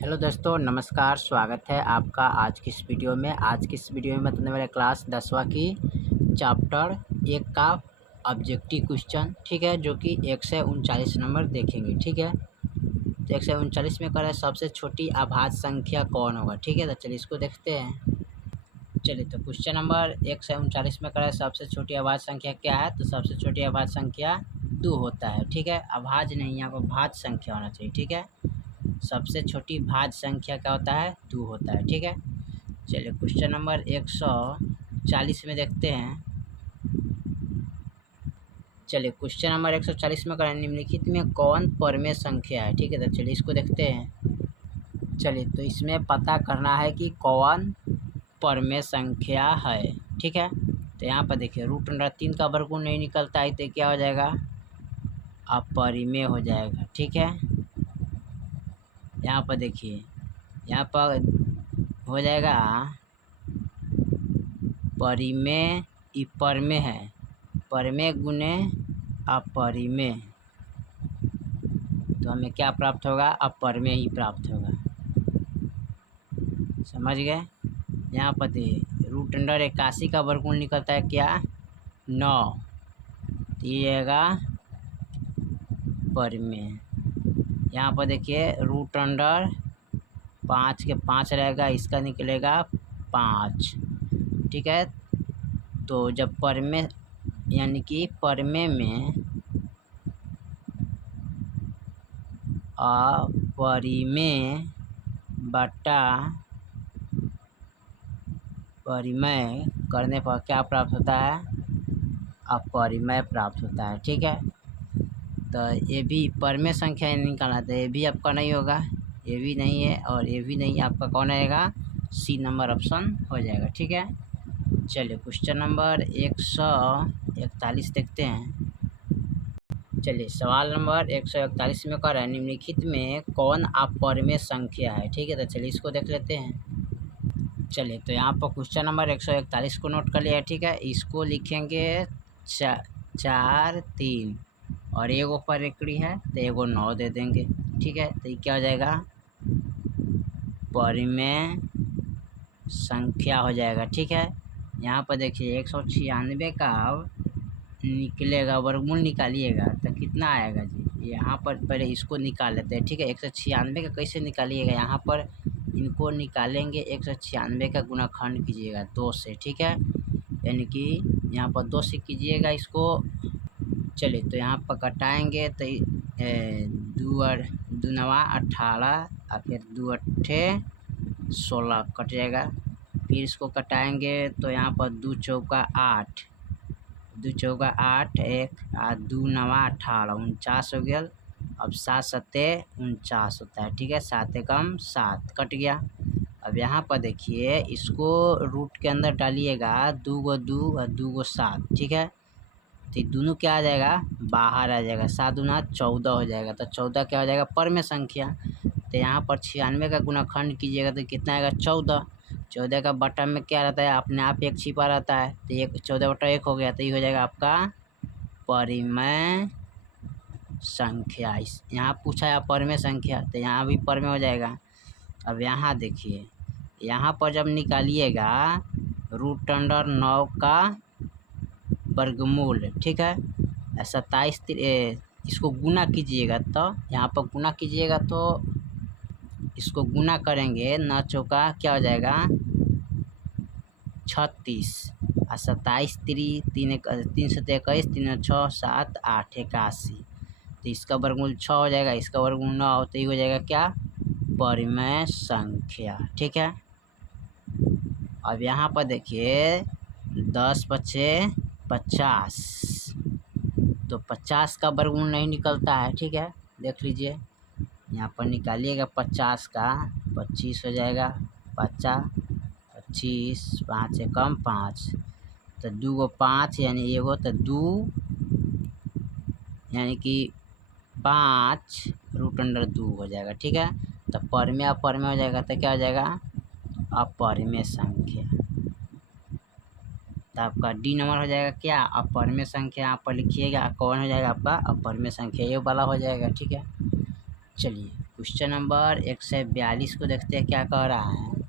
Hello दोस्तों, नमस्कार। स्वागत है आपका आज की इस वीडियो में। आज की इस वीडियो में बताने वाले क्लास 10वां की चैप्टर 1 का ऑब्जेक्टिव क्वेश्चन, ठीक है, जो कि 139 नंबर देखेंगे, ठीक है। तो 139 में कह रहा है सबसे छोटी अभाज्य संख्या कौन होगा, ठीक है। तो चलिए इसको देखते हैं। चलिए, तो क्वेश्चन नंबर 139 में कह रहा है सबसे छोटी अभाज्य संख्या क्या है। तो सबसे छोटी अभाज्य संख्या 2 होता है, ठीक है। अभाज्य नहीं, यहाँ पर भाज्य संख्या होना चाहिए, ठीक है। सबसे छोटी भाज्य संख्या क्या होता है, 2 होता है, ठीक है। चलिए क्वेश्चन नंबर 140 में देखते हैं। चलिए क्वेश्चन नंबर 140 में करें निम्नलिखित में कौन परमेय संख्या है, ठीक है। तो चलिए इसको देखते हैं। चलिए, तो इसमें पता करना है कि कौन परमेय संख्या है, ठीक है। तो यहाँ पर देखिए √3 का वर्गमूल नहीं निकलता है, तो क्या हो जाएगा, अपरिमेय हो जाएगा, ठीक है। यहाँ पर देखिए, यहाँ पर हो जाएगा परिमेय, परमेय है, परमेय गुने अपरिमेय, तो हमें क्या प्राप्त होगा, अपरिमेय ही प्राप्त होगा। समझ गए। यहाँ पर √81 का वर्गमूल निकलता है क्या, 9, तो ये आएगा परिमेय। यहाँ पर देखिए √5 के 5 रहेगा, इसका निकलेगा 5, ठीक है। तो जब परिमेय यानी कि परिमेय में अपरिमेय बटा परिमेय करने पर क्या प्राप्त होता है, अपरिमेय प्राप्त होता है, ठीक है। तो ये भी परिमेय संख्या निकालना, तो ये भी आपका नहीं होगा, ये भी नहीं है और ये भी नहीं, आपका कौन आएगा, सी नंबर ऑप्शन हो जाएगा, ठीक है। चलिए क्वेश्चन नंबर 141 देखते हैं। चलिए सवाल नंबर 141 में कह रहा है निम्नलिखित में कौन अपरिमेय संख्या है, ठीक है। तो चलिए इसको देख लेते हैं। चलिए, तो यहाँ पर क्वेश्चन नंबर 141 को नोट कर लिया, ठीक है। इसको लिखेंगे 4 3 और एगो पर एकड़ी है, तो एगो 9 दे देंगे, ठीक है। तो ये क्या हो जाएगा, परिमेय संख्या हो जाएगा, ठीक है। यहाँ पर देखिए 196 का निकलेगा, वर्गमूल निकालिएगा तो कितना आएगा जी। यहाँ पर पहले इसको निकाल लेते हैं, ठीक है। 196 का कैसे निकालिएगा, यहाँ पर इनको निकालेंगे, 196 का गुणाखंड कीजिएगा 2 से, ठीक है। यानी कि यहाँ पर 2 से कीजिएगा इसको। चलिए, तो यहाँ पर कटाएँगे तो 2 नवा 18 और फिर 2 अट्ठे 16 कट जाएगा। फिर इसको कटाएँगे तो यहाँ पर 2 चौका 8, 2 चौका 8, 1 और 2 नवा 18, 49 हो गया। अब 7 सत्ते 49 होता है, ठीक है। 7 एकम 7 कट गया। अब यहाँ पर देखिए इसको रूट के अंदर डालिएगा, 2 को 2 और 2 को 7, ठीक है। तो दोनों क्या आ जाएगा, बाहर आ जाएगा, 7 दूना 14 हो जाएगा। तो 14 क्या हो जाएगा, परमेय संख्या। तो यहाँ पर 96 का गुणाखंड कीजिएगा तो कितना आएगा, 14। 14 का बटन में क्या रहता है, अपने आप 1 छिपा रहता है, तो 14/1 हो गया, तो ये हो जाएगा आपका परिमेय संख्या। इस यहाँ पूछा है परिमेय संख्या, तो यहाँ भी परिमेय हो जाएगा। अब यहाँ देखिए, यहाँ पर जब निकालिएगा √9 का वर्गमूल, ठीक है। 27 इसको गुना कीजिएगा, तो यहाँ पर गुना कीजिएगा तो इसको गुना करेंगे, 9 चौका क्या हो जाएगा, 36 और 27 3 से 21, 3 6 7 8 81, तो इसका वर्गमूल 6 हो जाएगा, इसका वर्गमूल 9, तो ये हो जाएगा क्या, परिमेय संख्या, ठीक है। अब यहाँ पर देखिए 10 × 50, तो 50 का वर्गमूल नहीं निकलता है, ठीक है। देख लीजिए, यहाँ पर निकालिएगा 50 का, 25 हो जाएगा, 25, 5 एकम 5, तो 2 को 5 यानी एगो, तो 2 यानी कि 5 √2 हो जाएगा, ठीक है। तो परिमेय अपरिमेय हो जाएगा, तो क्या हो जाएगा, अपरिमेय संख्या। तो आपका डी नंबर हो जाएगा क्या, अपरिमेय संख्या। आप लिखिएगा कौन हो जाएगा आपका, अपरिमेय संख्या, ये वाला हो जाएगा, ठीक है। चलिए क्वेश्चन नंबर 142 को देखते हैं क्या कह रहा है।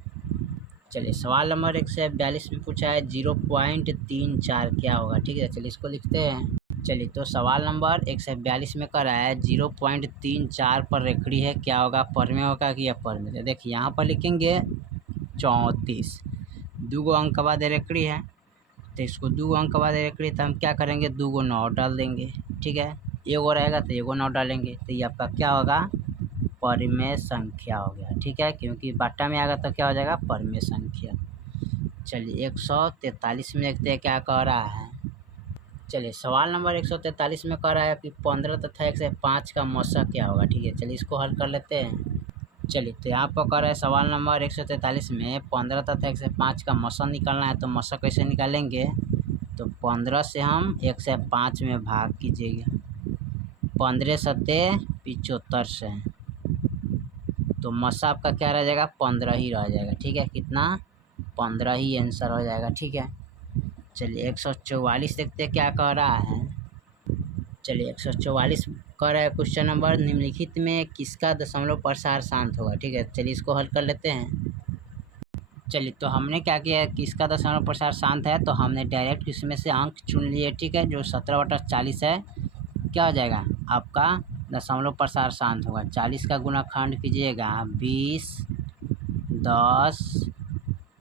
चलिए सवाल नंबर 142 में पूछा है 0.34 क्या होगा। ठीक है, चलिए इसको लिखते हैं। चलिए तो सवाल नंबर 142 में कह रहा है 0.34 पर रेखड़ी है, क्या होगा, पर में होगा कि अपर में। तो देखिए यहाँ पर लिखेंगे 34, 2 अंक के बाद रेखड़ी है तो इसको 2 अंक के बाद रेखड़ी, तो हम क्या करेंगे 2 9 डाल देंगे। ठीक है, एगो रहेगा तो 1 9 डालेंगे, तो ये आपका क्या होगा, परिमेय संख्या हो गया। ठीक है, क्योंकि बाटा में आएगा तो क्या हो जाएगा, परिमेय संख्या। चलिए 143 में देखते हैं क्या कह रहा है। चलिए सवाल नंबर 143 में कह रहा है कि 15 तथा 105 का मौसा क्या होगा। ठीक है, चलिए इसको हल कर लेते हैं। चलिए तो यहाँ पर कह रहा है सवाल नंबर 143 में 15 तथा 105 का मौसा निकालना है, तो मौसा कैसे निकालेंगे, तो 15 से हम 105 में भाग कीजिएगा, 15 सत्ते 75 से, तो मौसा आपका क्या रह जाएगा, 15 ही रह जाएगा। ठीक है, कितना, 15 ही आंसर हो जाएगा। ठीक है, चलिए 144 देखते हैं क्या कह रहा है। चलिए 144 कह रहा है क्वेश्चन नंबर निम्नलिखित में किसका दशमलव प्रसार शांत होगा। ठीक है, चलिए इसको हल कर लेते हैं। चलिए तो हमने क्या किया, किसका दशमलव प्रसार शांत है, तो हमने डायरेक्ट इसमें से अंक चुन लिए। ठीक है, जो 17/40 है, क्या हो जाएगा आपका दशमलव प्रसार शांत होगा। 40 का गुणाखंड कीजिएगा 20, 10,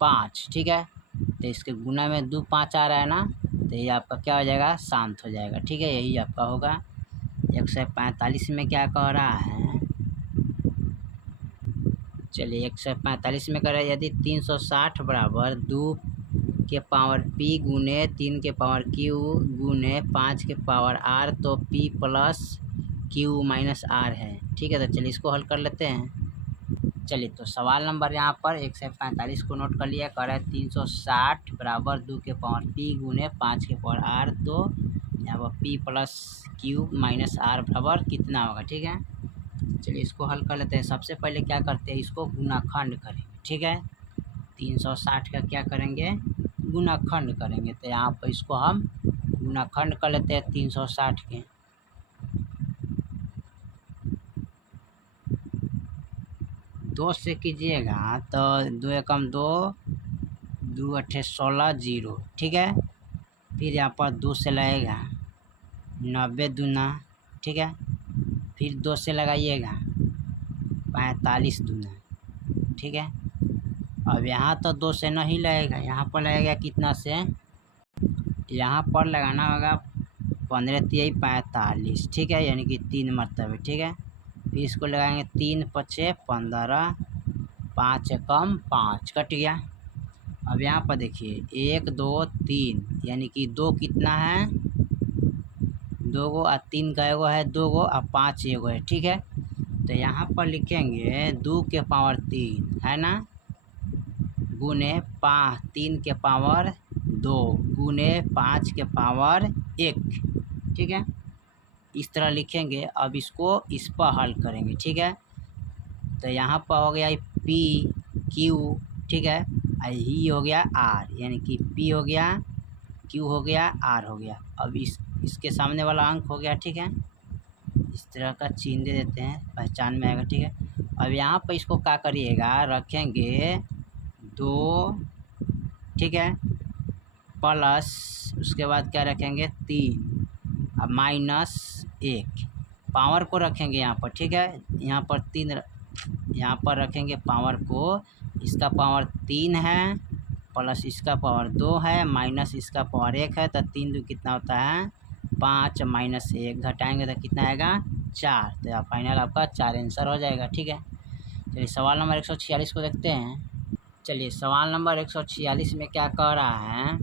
5। ठीक है, तो इसके गुना में 2 5 आ रहा है ना, तो ये आपका क्या हो जाएगा, शांत हो जाएगा। ठीक है, यही आपका होगा। 145 में क्या कह रहा है। चलिए 145 में कह रहा है यदि 360 बराबर 2 के पावर पी गुने 3 के पावर क्यू गुने 5 के पावर आर, तो P plus Q minus R है। ठीक है, तो चलिए इसको हल कर लेते हैं। चलिए तो सवाल नंबर यहाँ पर 145 को नोट कर लिया। कह रहा है 360 बराबर 2 के पावर पी गुने 5 के पावर आर, तो यहाँ पर P plus Q minus R बराबर कितना होगा। ठीक है, चलिए इसको हल कर लेते हैं। सबसे पहले क्या करते हैं, इसको गुणाखंड करेंगे। ठीक है, 360 का क्या करेंगे, गुणाखंड करेंगे, तो यहाँ पर इसको हम गुणाखंड कर लेते हैं 360 के। 2 से कीजिएगा तो 2 एकम 2, 2 अट्ठे 16, 0। ठीक है, फिर यहाँ पर 2 से लगेगा 90 दूना। ठीक है, फिर 2 से लगाइएगा 45 दूना। ठीक है, अब यहाँ तो 2 से नहीं लगेगा, यहाँ पर लगेगा कितना से, यहाँ पर लगाना होगा 15 तिहाई 45। ठीक है, यानी कि 3 मरतबे। ठीक है, फिर इसको लगाएंगे 3 पचे 15, 5 एकम 5, कट गया। अब यहाँ पर देखिए 1 2 3, यानी कि 2 कितना है, 2 गो, और 3 का एगो है 2 गो, और 5 एगो है। ठीक है, तो यहाँ पर लिखेंगे 2 के पावर 3 है ना, गुने 3 के पावर 2 गुने 5 के पावर 1। ठीक है, इस तरह लिखेंगे। अब इसको इस पर हल करेंगे। ठीक है, तो यहाँ पर हो गया पी क्यू। ठीक है, ही हो गया आर, यानी कि पी हो गया, क्यू हो गया, आर हो गया। अब इसके सामने वाला अंक हो गया। ठीक है, इस तरह का चिन्ह दे देते हैं, पहचान में आएगा। ठीक है, अब यहाँ पर इसको क्या करिएगा, रखेंगे 2। ठीक है, प्लस उसके बाद क्या रखेंगे 3, अब माइनस 1, पावर को रखेंगे यहाँ पर। ठीक है, यहाँ पर 3, यहाँ पर रखेंगे पावर को, इसका पावर 3 है, प्लस इसका पावर 2 है, माइनस इसका पावर 1 है, तो 3 2 कितना होता है 5, माइनस 1 घटाएंगे तो कितना आएगा 4, तो फाइनल आपका 4 आंसर हो जाएगा। ठीक है, चलिए सवाल नंबर 146 को देखते हैं। चलिए सवाल नंबर 146 में क्या कह रहा है,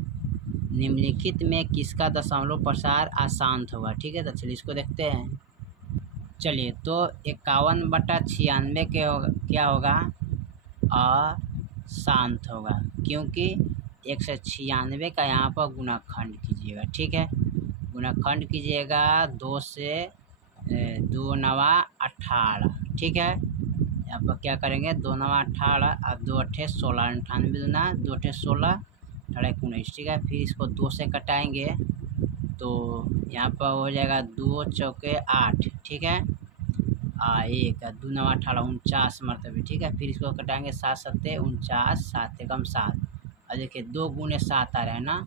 निम्नलिखित में किसका दशमलव प्रसार अशांत होगा। ठीक है, तो चलिए इसको देखते हैं। चलिए तो 51/96 के क्या होगा, अशांत होगा, क्योंकि 196 का यहाँ पर गुणाखंड कीजिएगा। ठीक है, गुणाखंड कीजिएगा 2 से 2 नवा 18। ठीक है, यहाँ पर क्या करेंगे 2 नवा 18, अब 2 अट्ठे 16, 98 दूना 2 अट्ठे 16, 18 19। ठीक है, फिर इसको 2 से कटाएंगे तो यहाँ पर हो जाएगा 2 चौके 8। ठीक है, एक 2 9 18 49 मरतबे, ठीक है। फिर इसको कटाएंगे 7 सत्ते 49, 7 एकम 7। और देखिए 2 गुने 7 आ रहा है ना,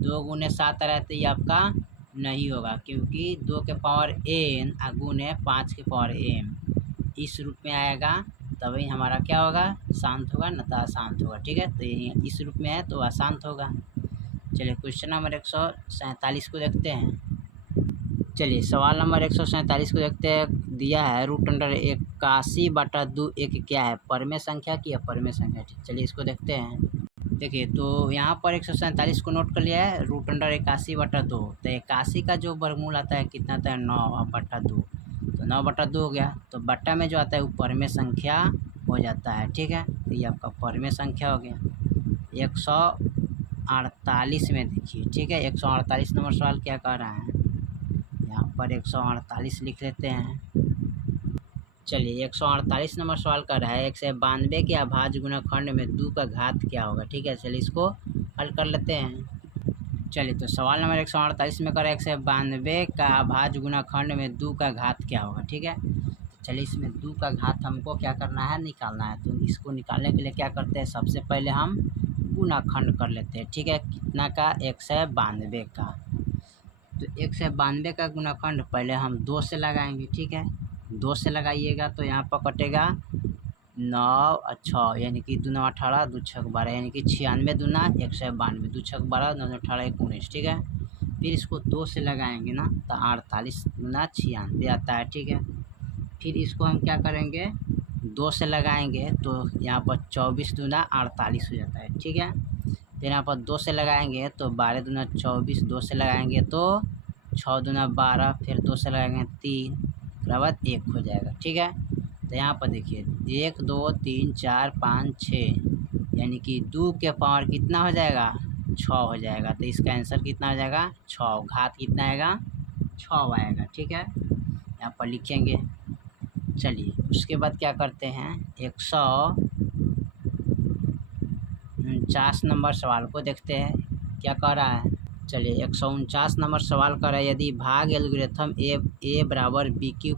2 गुने 7 आ रहा है तो ये आपका नहीं होगा, क्योंकि 2 के पावर n गुने 5 के पावर m इस रूप में आएगा, तभी हमारा क्या होगा, शांत होगा, न तो अशांत होगा, ठीक है। तो ये इस रूप में है तो अशांत होगा। चलिए क्वेश्चन नंबर 147 को देखते हैं। चलिए सवाल नंबर 147 को देखते हैं। दिया है √81/2 एक क्या है, परमेय संख्या की अपरमेय संख्या। चलिए इसको देखते हैं। देखिए तो यहाँ पर 147 को नोट कर लिया है, √81/2। तो 81 का जो वर्गमूल आता है कितना आता है, 9/2। तो 9/2 हो गया, तो बट्टा में जो आता है वो परमेय संख्या हो जाता है, ठीक है। तो ये आपका परमेय संख्या हो गया। 148 में देखिए, ठीक है, 148 नंबर सवाल क्या कह रहा है, यहाँ पर 148 लिख लेते हैं। चलिए 148 नंबर सवाल कर रहा है 192 के अभाज्य गुणनखंड में 2 का घात क्या होगा, ठीक है। चलिए इसको हल कर लेते हैं। चलिए तो सवाल नंबर 148 में कर रहा है 192 का अभाज्य गुणनखंड में 2 का घात क्या होगा, ठीक है। तो चलिए इसमें 2 का घात हमको क्या करना है, निकालना है। तो इसको निकालने के लिए क्या करते हैं, सबसे पहले हम गुणनखंड कर लेते हैं, ठीक है। कितना का, 192 का। तो 192 का गुणनखंड पहले हम 2 से लगाएंगे, ठीक है। 2 से लगाइएगा तो यहाँ पर कटेगा 9 और 6, यानी कि 2 9 18, 2 6 12, यानी कि 96 दूना 192, 2 6 12, 9 18 19, ठीक है। फिर इसको 2 से लगाएंगे ना तो 48 दूना 96 आता है, ठीक है। फिर इसको हम क्या करेंगे, 2 से लगाएंगे तो यहाँ पर 24 दूना 48 हो जाता है, ठीक है। फिर यहाँ पर 2 से लगाएंगे तो 12 दूना 24, 2 से लगाएंगे तो 6 दूना 12, फिर 2 से लगाएंगे 3, उसके बाद 1 हो जाएगा, ठीक है। तो यहाँ पर देखिए 1 2 3 4 5 6, यानी कि 2 के पावर कितना हो जाएगा, 6 हो जाएगा। तो इसका आंसर कितना हो जाएगा, 6, घात कितना आएगा, 6 आएगा, ठीक है। यहाँ पर लिखेंगे। चलिए उसके बाद क्या करते हैं, 149 नंबर सवाल को देखते हैं क्या कह रहा है। चलिए 149 नंबर सवाल कर रहा है, यदि भाग एल्गोरिथम ए बराबर बी क्यू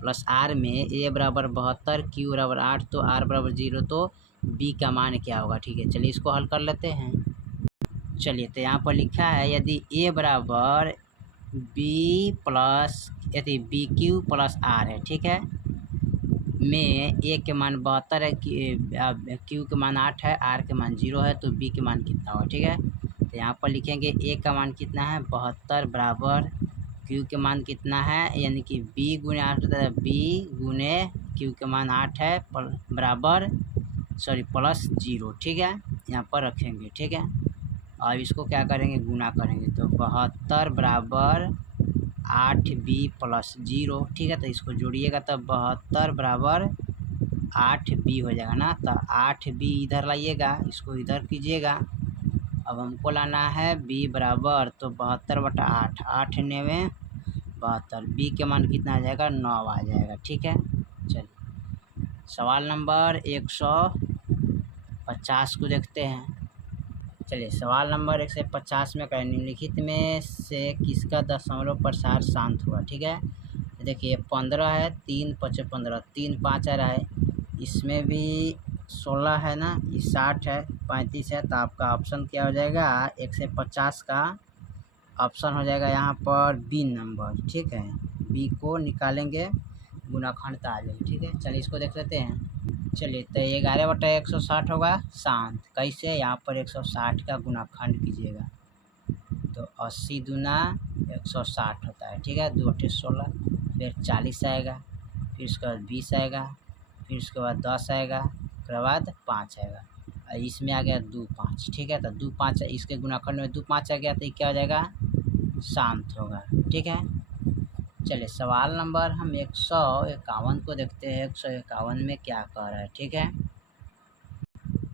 प्लस आर में ए बराबर 72, क्यू बराबर 8, तो आर बराबर 0, तो बी का मान क्या होगा, ठीक है। चलिए इसको हल कर लेते हैं। चलिए तो यहाँ पर लिखा है यदि ए बराबर बी क्यू प्लस आर है, ठीक है, में ए के मान 72 है, क्यू के मान 8 है, आर के मान 0 है, तो बी के मान कितना होगा, ठीक है। तो यहाँ पर लिखेंगे ए का मान कितना है, 72 बराबर क्यू के मान कितना है, यानी कि बी गुने 8 होता है, बी गुने क्यू के मान 8 है बराबर प्लस 0, ठीक है। यहाँ पर रखेंगे, ठीक है। और इसको क्या करेंगे, गुना करेंगे, तो 72 बराबर 8b प्लस 0, ठीक है। तो इसको जोड़िएगा तो 72 बराबर 8b हो जाएगा ना। तो 8b इधर लाइएगा, इसको इधर कीजिएगा। अब हमको लाना है b बराबर, तो 72/8, 8 9 72, b के मान कितना आ जाएगा, 9 आ जाएगा, ठीक है। चलिए सवाल नंबर 150 को देखते हैं। चलिए सवाल नंबर 150 में करें, निम्नलिखित में से किसका दशमलव प्रसार शांत हुआ, ठीक है। देखिए 15 है, 3 5 15, 3 5 आ रहा है, इसमें भी 16 है ना, ये 60 है, 35 है, तो आपका ऑप्शन क्या हो जाएगा, 150 का ऑप्शन हो जाएगा यहाँ पर बी नंबर, ठीक है। बी को निकालेंगे, गुणाखंड आ जाएगा, ठीक है। चलिए इसको देख लेते हैं। चलिए तो 11/160 होगा शांत, कैसे, यहाँ पर 160 का गुणाखंड कीजिएगा तो 80 दूना 160 होता है, ठीक है। 2 8 16, फिर 40 आएगा, फिर उसके बाद 20 आएगा, फिर उसके बाद 10 आएगा, उसके बाद 5 आएगा, और इसमें आ गया 2 5, ठीक है। तो 2 5 इसके गुणाखंड में 2 5 आ गया, तो ये क्या हो जाएगा, शांत होगा, ठीक है। चलिए सवाल नंबर हम 151 को देखते हैं, 151 में क्या कह रहा है, ठीक है।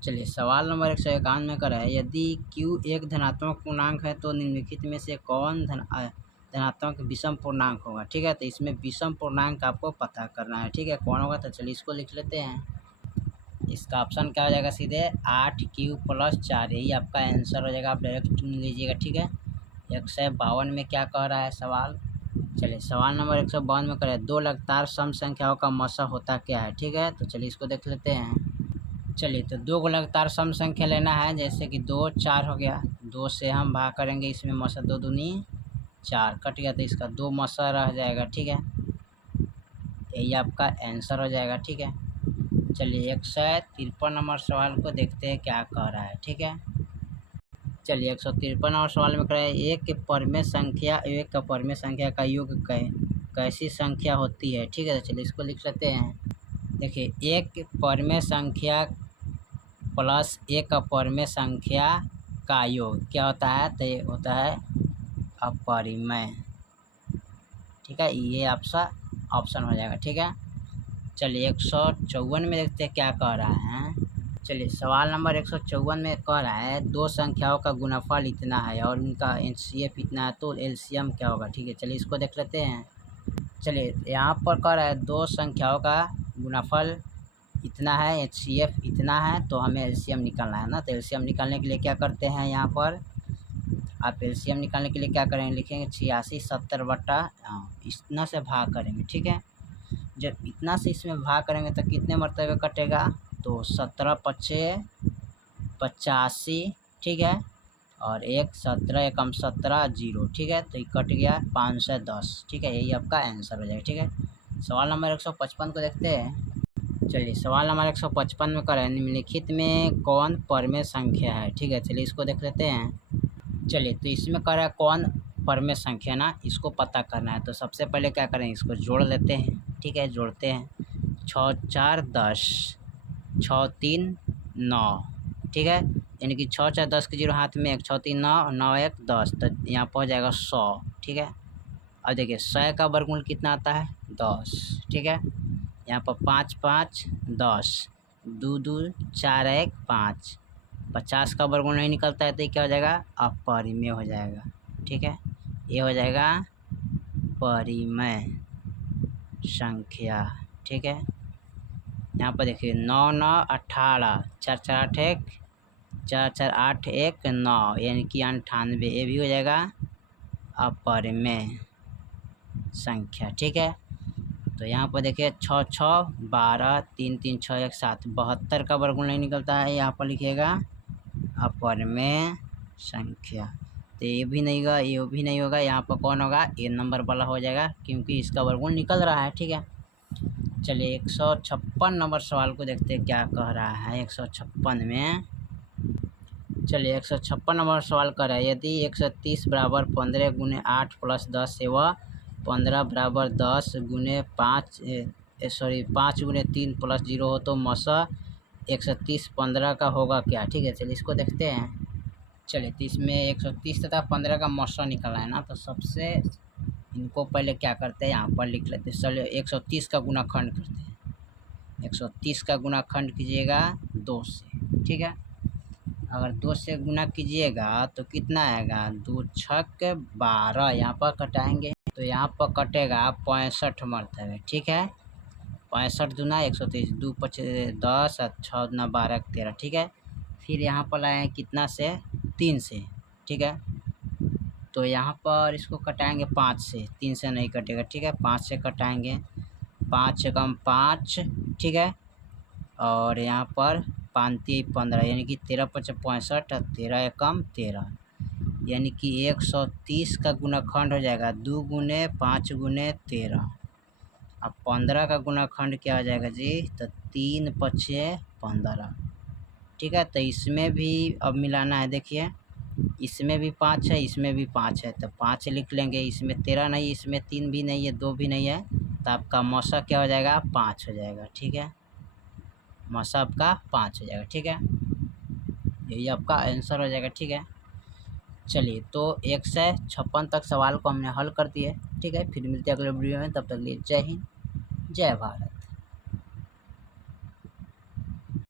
चलिए सवाल नंबर 151 में कह रहा है, यदि Q एक धनात्मक पूर्णांक है तो निम्नलिखित में से कौन धनात्मक विषम पूर्णांक होगा, ठीक है। तो इसमें विषम पूर्णांक आपको पता करना है, ठीक है, कौन होगा। तो चलिए इसको लिख लेते हैं। इसका ऑप्शन क्या हो जाएगा, सीधे 8Q प्लस 4, यही आपका आंसर हो जाएगा। आप डायरेक्ट चुन लीजिएगा, ठीक है। 152 में क्या कह रहा है सवाल, चलिए सवाल नंबर 152 में करें, दो लगातार सम संख्याओं का मसा होता क्या है। ठीक है, तो चलिए इसको देख लेते हैं। चलिए तो दो को लगातार सम संख्या लेना है, जैसे कि 2 4 हो गया, 2 से हम भाग करेंगे, इसमें मसा 2 दूनी 4 कट गया, तो इसका 2 मसा रह जाएगा। ठीक है, यही आपका आंसर हो जाएगा। ठीक है, चलिए 153 नंबर सवाल को देखते हैं क्या कह रहा है। ठीक है, चलिए 153 नंबर सवाल में कह रहा है, एक का परमेय संख्या का योग कैसी संख्या होती है। ठीक है, तो चलिए इसको लिख लेते हैं। देखिए, एक परमेय संख्या प्लस एक अपरिमेय संख्या का योग क्या होता है, तो ये होता है अपरिमेय। ठीक है, ये आपका ऑप्शन हो जाएगा। ठीक है, चलिए 154 में देखते हैं क्या कह रहा है। चलिए सवाल नंबर 154 में कह रहा है, दो संख्याओं का गुणनफल इतना है और उनका एचसीएफ इतना है, तो एलसीएम क्या होगा। ठीक है, चलिए इसको देख लेते हैं। चलिए यहाँ पर कह रहा है दो संख्याओं का गुणनफल इतना है, एचसीएफ इतना है, तो हमें एलसीएम निकालना है ना। तो एलसीएम निकालने के लिए क्या करते हैं, यहाँ पर आप एलसीएम निकालने के लिए क्या करेंगे, लिखेंगे 86 70 बटा इतना से भाग करेंगे। ठीक है, जब इतना से इसमें भाग करेंगे तो कितने मरतबे कटेगा, तो 17 पच्चे 85। ठीक है, और 17 एकम 17 0। ठीक है, तो ये कट गया 510। ठीक है, यही आपका आंसर हो जाएगा। ठीक है, सवाल नंबर 155 को देखते हैं। चलिए सवाल नंबर 155 में करें, निम्नलिखित में कौन परमेय संख्या है। ठीक है, चलिए इसको देख लेते हैं। चलिए तो इसमें कह रहा है कौन परमेय संख्या ना, इसको पता करना है। तो सबसे पहले क्या करें, इसको जोड़ लेते हैं। ठीक है, जोड़ते हैं, 6 4 10 6 3 9। ठीक है, यानी कि 6 4 10 के 0 हाथ में 1, 6 3 9 9 1 10, तो यहाँ पर हो जाएगा 100। ठीक है, अब देखिए 100 का वर्गमूल कितना आता है, 10। ठीक है, यहाँ पर 5 5 10 2 2 4 1 5, 50 का वर्गमूल नहीं निकलता है, तो ये क्या हो जाएगा, अपरिमेय हो जाएगा। ठीक है, ये हो जाएगा परिमेय संख्या। ठीक है, यहाँ पर देखिए 9 9 18 4 4 8 1 4 4 8 1 9, यानी कि 98, ये भी हो जाएगा अपरिमेय संख्या। ठीक है, तो यहाँ पर देखिए 6 6 12 3 3 6 1 7, 72 का वर्गमूल नहीं निकलता है, यहाँ पर लिखिएगा अपरिमेय संख्या। तो ये भी नहीं होगा, ये भी नहीं होगा, यहाँ पर कौन होगा, ए नंबर वाला हो जाएगा, क्योंकि इसका वर्गमूल निकल रहा है। ठीक है, चलिए 156 नंबर सवाल को देखते हैं क्या कह रहा है। 156 में चलिए 156 नंबर सवाल कर रहा है, यदि 130 बराबर 15 गुने 8 प्लस 10 से वह 15 बराबर 10 गुने 5 5 गुने 3 प्लस 0 हो, तो मसा 130 15 का होगा क्या। ठीक है, चलिए इसको देखते हैं। चलिए तो इसमें 130 तथा 15 का मसा निकलना है ना, तो सबसे इनको पहले क्या करते हैं, यहाँ पर लिख लेते हैं। चलिए 130 का गुणाखंड करते हैं। 130 का गुणाखंड कीजिएगा 2 से। ठीक है, अगर 2 से गुना कीजिएगा तो कितना आएगा, 2 छक 12, यहाँ पर कटाएंगे तो यहाँ पर कटेगा 65 मरतबे। ठीक है, 65 दूना 130, 2 5 10 और 6 दूना 12 13। ठीक है, फिर यहाँ पर लाए कितना से, 3 से। ठीक है, तो यहाँ पर इसको कटाएंगे 5 से, 3 से नहीं कटेगा। ठीक है, 5 से कटाएंगे, 5 एकम 5। ठीक है, और यहाँ पर 5 3 15, यानी कि 13 5 65 और 13 एकम 13, यानी कि 130 का गुणाखंड हो जाएगा 2 गुने 5 गुने 13। अब 15 का गुणाखंड क्या हो जाएगा जी, तो 3 5 15। ठीक है, तो इसमें भी अब मिलाना है। देखिए इसमें भी 5 है, इसमें भी 5 है, तो 5 लिख लेंगे। इसमें 13 नहीं, इसमें 3 भी नहीं है, 2 भी नहीं है, तो आपका मौसा क्या हो जाएगा, 5 हो जाएगा। ठीक है, मौसा आपका 5 हो जाएगा। ठीक है, यही आपका आंसर हो जाएगा। ठीक है, चलिए तो 156 तक सवाल को हमने हल कर दिए। ठीक है, फिर मिलते हैं अगले वीडियो में, तब तक लिए जय हिंद जय भारत।